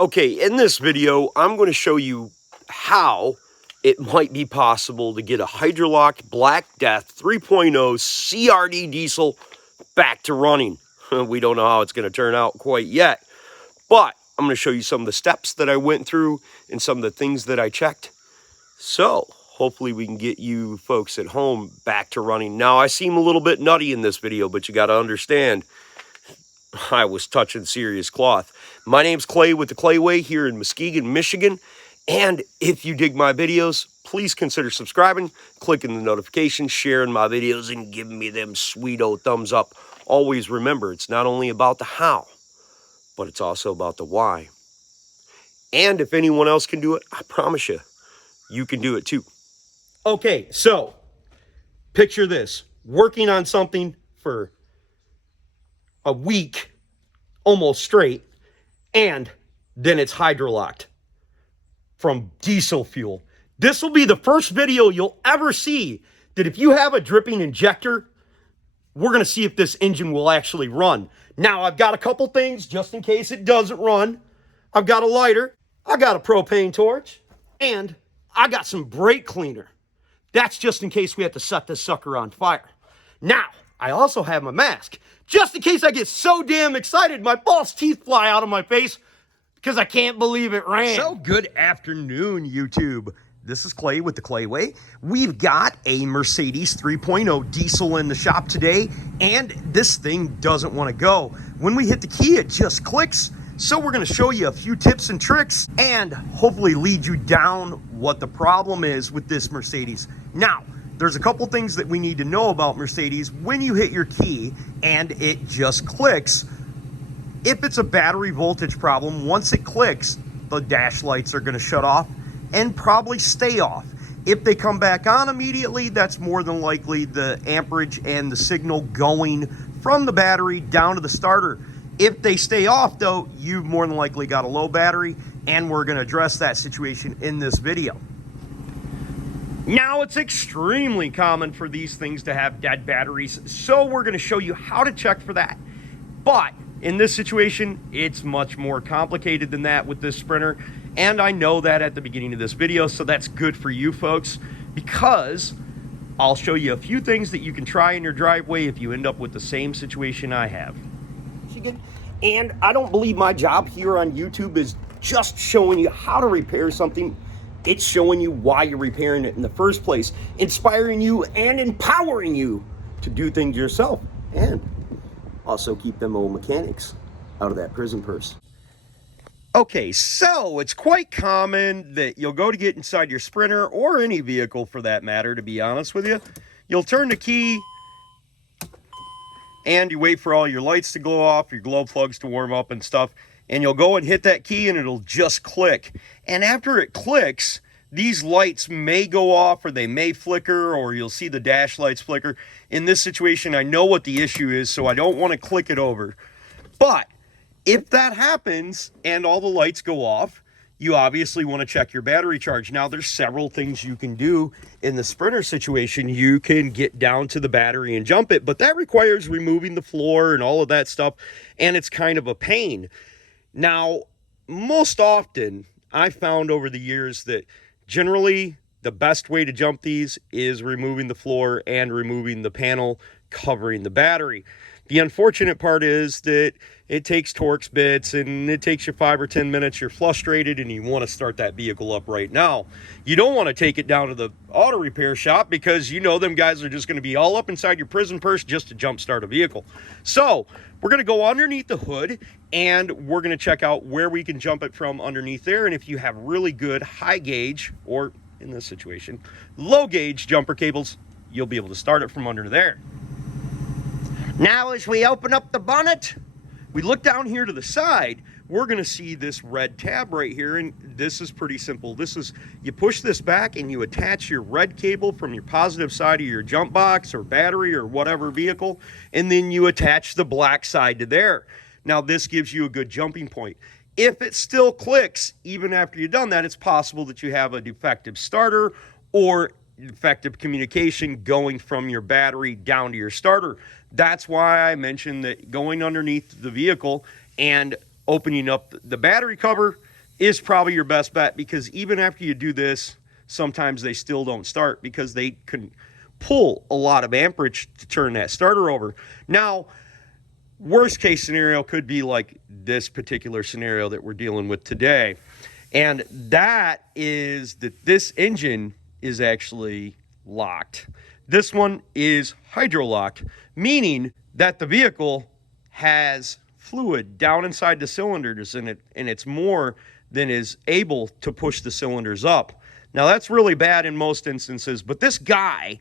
Okay, in this video, I'm going to show you how it might be possible to get a Hydrolock Black Death 3.0 CRD Diesel back to running. We don't know how it's going to turn out quite yet, but I'm going to show you some of the steps that I went through and some of the things that I checked. So hopefully we can get you folks at home back to running. Now, I seem a little bit nutty in this video, but you got to understand, I was touching serious cloth. My name's Clay with the Clay Way here in Muskegon, Michigan. And if you dig my videos, please consider subscribing, clicking the notifications, sharing my videos, and giving me them sweet old thumbs up. Always remember, it's not only about the how, but it's also about the why. And if anyone else can do it, I promise you, you can do it too. Okay, so picture this. Working on something for a week, almost straight, and then it's hydrolocked from diesel fuel. This will be the first video you'll ever see that if you have a dripping injector, we're going to see if this engine will actually run. Now, I've got a couple things just in case it doesn't run. I've got a lighter, I got a propane torch, and I got some brake cleaner. That's just in case we have to set this sucker on fire. Now, I also have my mask, just in case I get so damn excited my false teeth fly out of my face because I can't believe it ran. So good afternoon, YouTube. This is Clay with the Clay Way. We've got a Mercedes 3.0 diesel in the shop today, and this thing doesn't want to go. When we hit the key, it just clicks. So we're going to show you a few tips and tricks and hopefully lead you down what the problem is with this Mercedes. Now, there's a couple things that we need to know about Mercedes. When you hit your key and it just clicks, if it's a battery voltage problem, once it clicks, the dash lights are going to shut off and probably stay off. If they come back on immediately, that's more than likely the amperage and the signal going from the battery down to the starter. If they stay off, though, you've more than likely got a low battery, and we're going to address that situation in this video. Now, it's extremely common for these things to have dead batteries, so we're going to show you how to check for that. But in this situation, it's much more complicated than that with this Sprinter, and I know that at the beginning of this video, so that's good for you folks, because I'll show you a few things that you can try in your driveway if you end up with the same situation I have. And I don't believe my job here on YouTube is just showing you how to repair something. It's showing you why you're repairing it in the first place, inspiring you and empowering you to do things yourself, and also keep them old mechanics out of that prison purse. Okay, so it's quite common that you'll go to get inside your Sprinter, or any vehicle for that matter, to be honest with you. You'll turn the key, and you wait for all your lights to go off, your glow plugs to warm up and stuff, and you'll go and hit that key and it'll just click. And after it clicks, these lights may go off, or they may flicker, or you'll see the dash lights flicker. In this situation, I know what the issue is, so I don't want to click it over. But if that happens and all the lights go off, you obviously want to check your battery charge. Now, there's several things you can do in the Sprinter situation. You can get down to the battery and jump it, but that requires removing the floor and all of that stuff, and it's kind of a pain. Now, most often, I found over the years that generally the best way to jump these is removing the floor and removing the panel covering the battery. The unfortunate part is that it takes Torx bits, and it takes you 5 or 10 minutes. You're frustrated and you want to start that vehicle up right now. You don't want to take it down to the auto repair shop, because you know them guys are just going to be all up inside your prison purse just to jump start a vehicle. So we're going to go underneath the hood, and we're going to check out where we can jump it from underneath there. And if you have really good high gauge, or in this situation, low gauge jumper cables, you'll be able to start it from under there. Now, as we open up the bonnet, we look down here to the side, we're going to see this red tab right here, and this is pretty simple. This is, you push this back and you attach your red cable from your positive side of your jump box or battery or whatever vehicle, and then you attach the black side to there. Now, this gives you a good jumping point. If it still clicks, even after you've done that, it's possible that you have a defective starter or effective communication going from your battery down to your starter. That's why I mentioned that going underneath the vehicle and opening up the battery cover is probably your best bet, because even after you do this, sometimes they still don't start because they can pull a lot of amperage to turn that starter over. Now, worst case scenario could be like this particular scenario that we're dealing with today. And that is that this engine is actually locked. This one is hydro-locked, meaning that the vehicle has fluid down inside the cylinders in it, and it's more than is able to push the cylinders up. Now, that's really bad in most instances, but this guy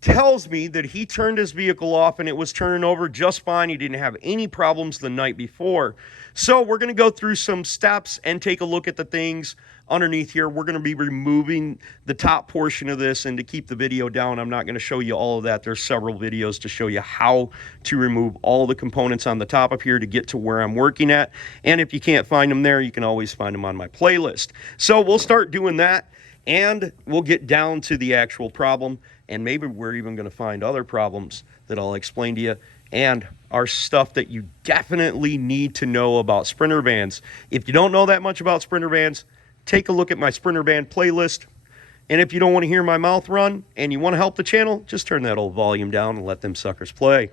tells me that he turned his vehicle off and it was turning over just fine. He didn't have any problems the night before. So we're going to go through some steps and take a look at the things underneath here. We're going to be removing the top portion of this, and to keep the video down, I'm not going to show you all of that. There's several videos to show you how to remove all the components on the top of here to get to where I'm working at. And if you can't find them there, you can always find them on my playlist. So we'll start doing that, and we'll get down to the actual problem. And maybe we're even going to find other problems that I'll explain to you, and our stuff that you definitely need to know about Sprinter vans. If you don't know that much about Sprinter vans, take a look at my Sprinter van playlist. And if you don't want to hear my mouth run and you want to help the channel, just turn that old volume down and let them suckers play.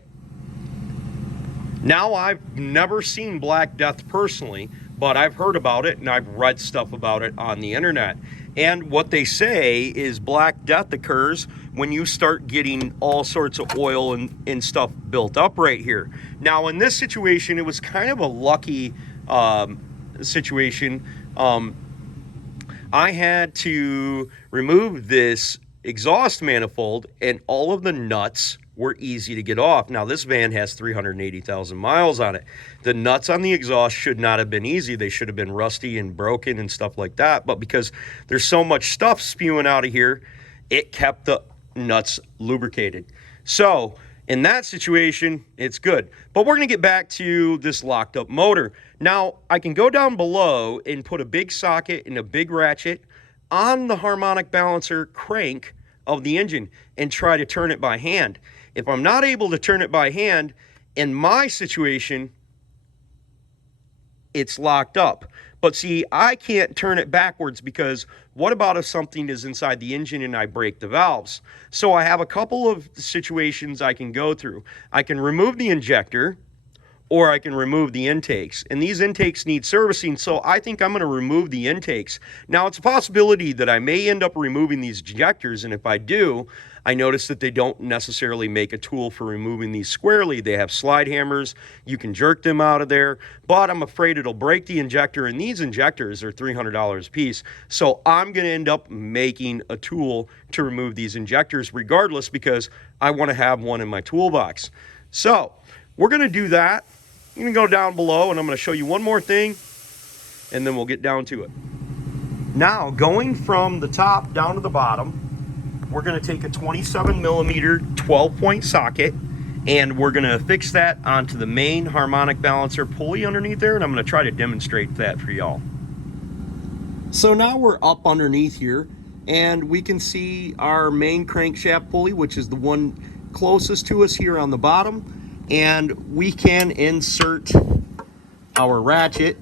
Now, I've never seen Black Death personally, but I've heard about it and I've read stuff about it on the internet. And what they say is Black Death occurs when you start getting all sorts of oil and stuff built up right here. Now, in this situation, it was kind of a lucky situation. I had to remove this exhaust manifold, and all of the nuts were easy to get off. Now, this van has 380,000 miles on it. The nuts on the exhaust should not have been easy. They should have been rusty and broken and stuff like that. But because there's so much stuff spewing out of here, it kept the nuts lubricated. So in that situation, it's good. But we're going to get back to this locked up motor. Now, I can go down below and put a big socket and a big ratchet on the harmonic balancer crank of the engine and try to turn it by hand. If I'm not able to turn it by hand, in my situation, it's locked up. But see, I can't turn it backwards, because what about if something is inside the engine and I break the valves? So I have a couple of situations I can go through. I can remove the injector, or I can remove the intakes. And these intakes need servicing, so I think I'm going to remove the intakes. Now, it's a possibility that I may end up removing these injectors, and if I do, I notice that they don't necessarily make a tool for removing these squarely. They have slide hammers. You can jerk them out of there, but I'm afraid it'll break the injector, and these injectors are $300 a piece. So I'm going to end up making a tool to remove these injectors regardless, because I want to have one in my toolbox. So we're going to do that. You can go down below, and I'm going to show you one more thing, and then we'll get down to it. Now, going from the top down to the bottom, we're going to take a 27 millimeter 12-point socket, and we're going to fix that onto the main harmonic balancer pulley underneath there, and I'm going to try to demonstrate that for y'all. So now we're up underneath here, and we can see our main crankshaft pulley, which is the one closest to us here on the bottom. And we can insert our ratchet.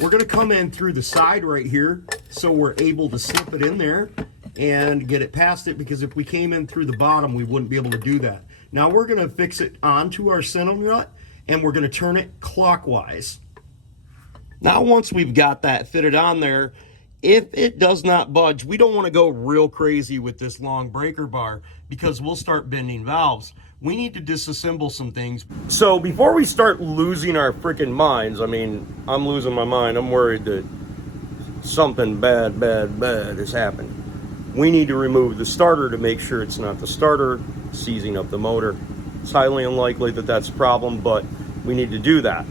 We're going to come in through the side right here, so we're able to slip it in there and get it past it, because if we came in through the bottom, we wouldn't be able to do that. Now we're going to fix it onto our center nut, and we're going to turn it clockwise. Now, once we've got that fitted on there, if it does not budge, we don't want to go real crazy with this long breaker bar, because we'll start bending valves. We need to disassemble some things. So before we start losing our freaking minds, I mean, I'm losing my mind. I'm worried that something bad has happened. We need to remove the starter to make sure it's not the starter seizing up the motor. It's highly unlikely that that's a problem, but we need to do that.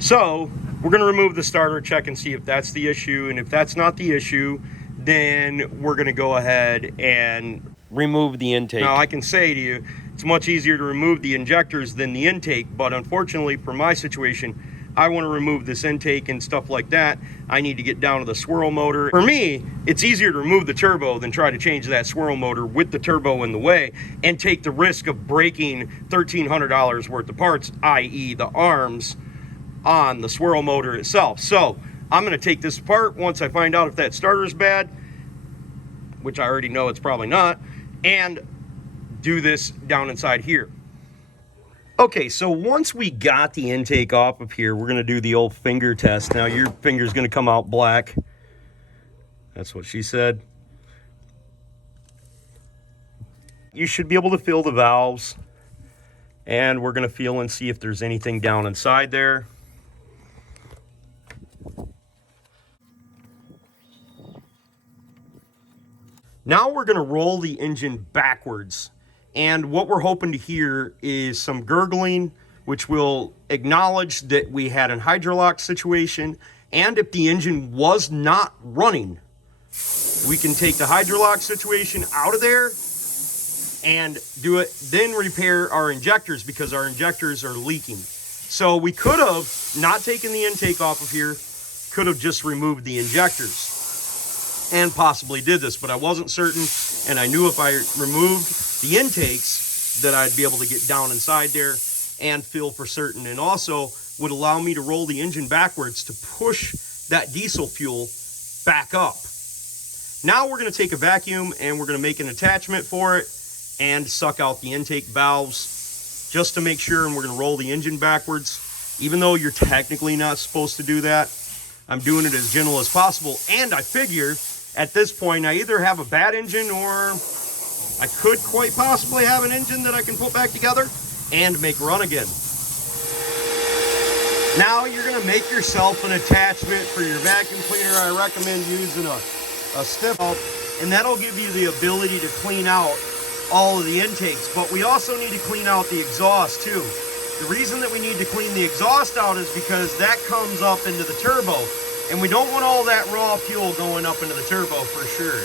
So we're going to remove the starter, check and see if that's the issue. And if that's not the issue, then we're going to go ahead and remove the intake. Now, I can say to you, it's much easier to remove the injectors than the intake, but unfortunately for my situation, I want to remove this intake and stuff like that. I need to get down to the swirl motor. For me, it's easier to remove the turbo than try to change that swirl motor with the turbo in the way and take the risk of breaking $1,300 worth of parts, i.e. the arms, on the swirl motor itself. So I'm going to take this apart once I find out if that starter is bad, which I already know it's probably not, and do this down inside here. Okay, so once we got the intake off of here, we're going to do the old finger test. Now your finger's going to come out black. That's what she said. You should be able to feel the valves, and we're going to feel and see if there's anything down inside there. Now we're going to roll the engine backwards, and what we're hoping to hear is some gurgling, which will acknowledge that we had an hydrolock situation, and if the engine was not running, we can take the hydrolock situation out of there and do it, then repair our injectors because our injectors are leaking. So we could have not taken the intake off of here, could have just removed the injectors and possibly did this, but I wasn't certain, and I knew if I removed the intakes that I'd be able to get down inside there and feel for certain, and also would allow me to roll the engine backwards to push that diesel fuel back up. Now we're going to take a vacuum and we're going to make an attachment for it and suck out the intake valves just to make sure, and we're going to roll the engine backwards. Even though you're technically not supposed to do that, I'm doing it as gentle as possible, and I figure at this point I either have a bad engine or I could quite possibly have an engine that I can put back together and make run again. Now you're going to make yourself an attachment for your vacuum cleaner. I recommend using a stiff out, and that'll give you the ability to clean out all of the intakes, but we also need to clean out the exhaust too. The reason that we need to clean the exhaust out is because that comes up into the turbo, and we don't want all that raw fuel going up into the turbo for sure.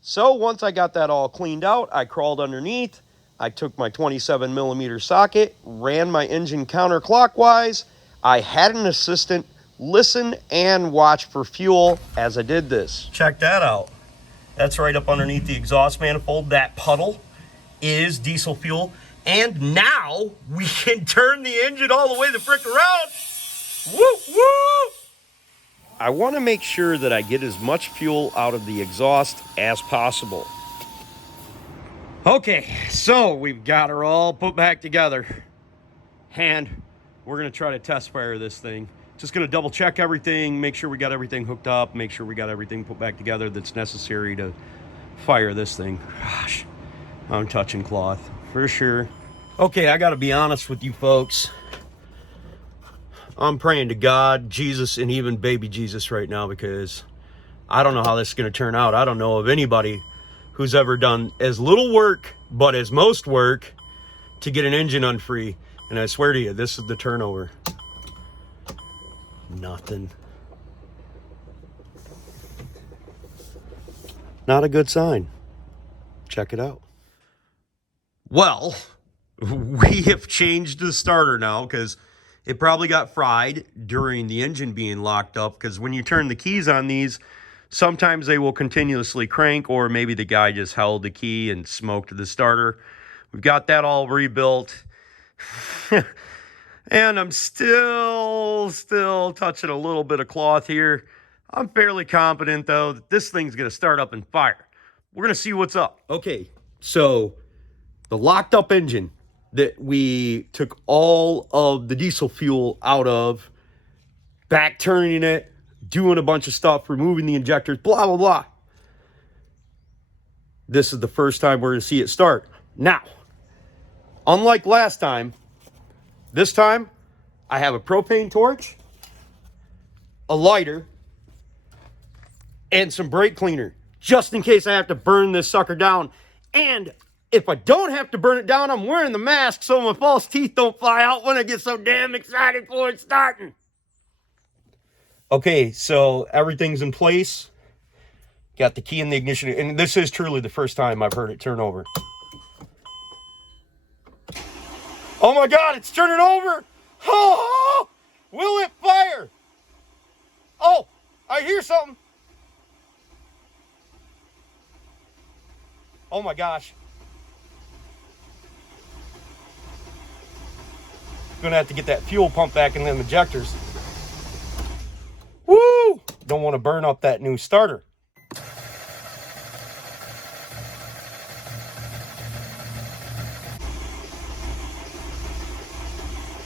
So once I got that all cleaned out, I crawled underneath, I took my 27mm socket, ran my engine counterclockwise. I had an assistant listen and watch for fuel as I did this. Check that out. That's right up underneath the exhaust manifold. That puddle is diesel fuel. And now we can turn the engine all the way the frick around. Woo, woo! I want to make sure that I get as much fuel out of the exhaust as possible. Okay, so we've got her all put back together. And we're going to try to test fire this thing. Just going to double check everything, make sure we got everything hooked up, make sure we got everything put back together that's necessary to fire this thing. Gosh, I'm touching cloth for sure. Okay, I got to be honest with you folks. I'm praying to God, Jesus, and even baby Jesus right now because I don't know how this is going to turn out. I don't know of anybody who's ever done as little work, but as most work to get an engine unfree. And I swear to you, this is the turnover. Nothing. Not a good sign. Check it out. Well, we have changed the starter now because it probably got fried during the engine being locked up, because when you turn the keys on these, sometimes they will continuously crank, or maybe the guy just held the key and smoked the starter. We've got that all rebuilt. And I'm still touching a little bit of cloth here. I'm fairly confident, though, that this thing's going to start up and fire. We're going to see what's up. Okay, so the locked up engine that we took all of the diesel fuel out of, back turning it, doing a bunch of stuff, removing the injectors, blah, blah, blah. This is the first time we're going to see it start. Now, unlike last time, this time, I have a propane torch, a lighter, and some brake cleaner, just in case I have to burn this sucker down. And if I don't have to burn it down, I'm wearing the mask so my false teeth don't fly out when I get so damn excited for it starting. Okay, so everything's in place. Got the key in the ignition, and this is truly the first time I've heard it turn over. Oh my God, it's turning over! Oh, will it fire? Oh, I hear something. Oh my gosh. Gonna have to get that fuel pump back in them injectors. Woo! Don't want to burn up that new starter.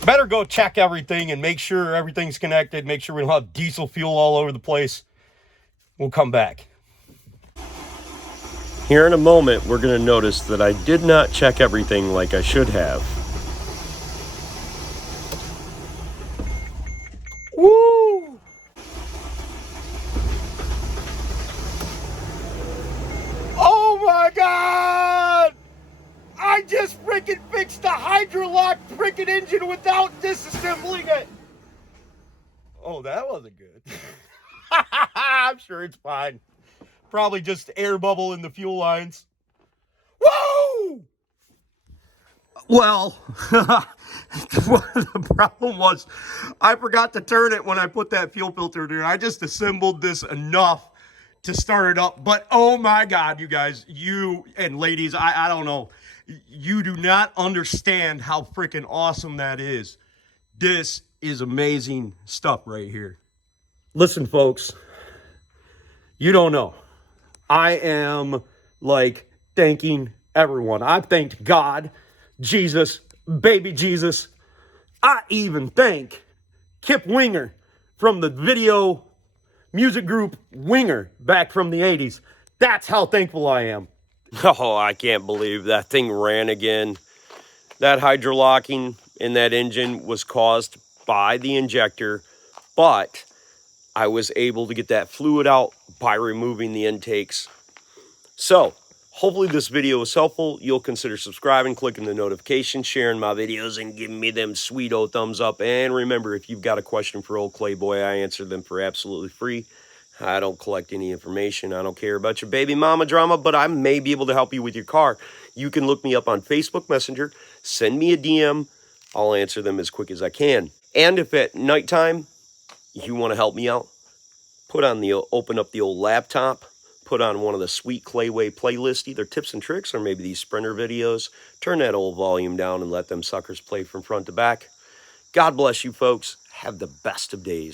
Better go check everything and make sure everything's connected. Make sure we don't have diesel fuel all over the place. We'll come back. Here in a moment, we're going to notice that I did not check everything like I should have. Woo! Oh my God! I just freaking fixed the Hydrolock freaking engine without disassembling it. Oh, that wasn't good. I'm sure it's fine. Probably just air bubble in the fuel lines. Woo! Well, the problem was I forgot to turn it when I put that fuel filter in. I just assembled this enough to start it up. But oh my God, you guys, you and ladies, I don't know. You do not understand how freaking awesome that is. This is amazing stuff right here. Listen, folks, you don't know. I am like thanking everyone. I've thanked God, Jesus, baby Jesus. I even thank Kip Winger from the video music group Winger back from the 80s. That's how thankful I am. Oh, I can't believe that thing ran again. That hydrolocking in that engine was caused by the injector, but I was able to get that fluid out by removing the intakes. So, hopefully this video was helpful. You'll consider subscribing, clicking the notification, sharing my videos, and giving me them sweet old thumbs up. And remember, if you've got a question for old Clayboy, I answer them for absolutely free. I don't collect any information. I don't care about your baby mama drama, but I may be able to help you with your car. You can look me up on Facebook Messenger, send me a DM. I'll answer them as quick as I can. And if at nighttime you want to help me out, open up the old laptop, put on one of the sweet Clayway playlists, either tips and tricks or maybe these Sprinter videos. Turn that old volume down and let them suckers play from front to back. God bless you folks. Have the best of days.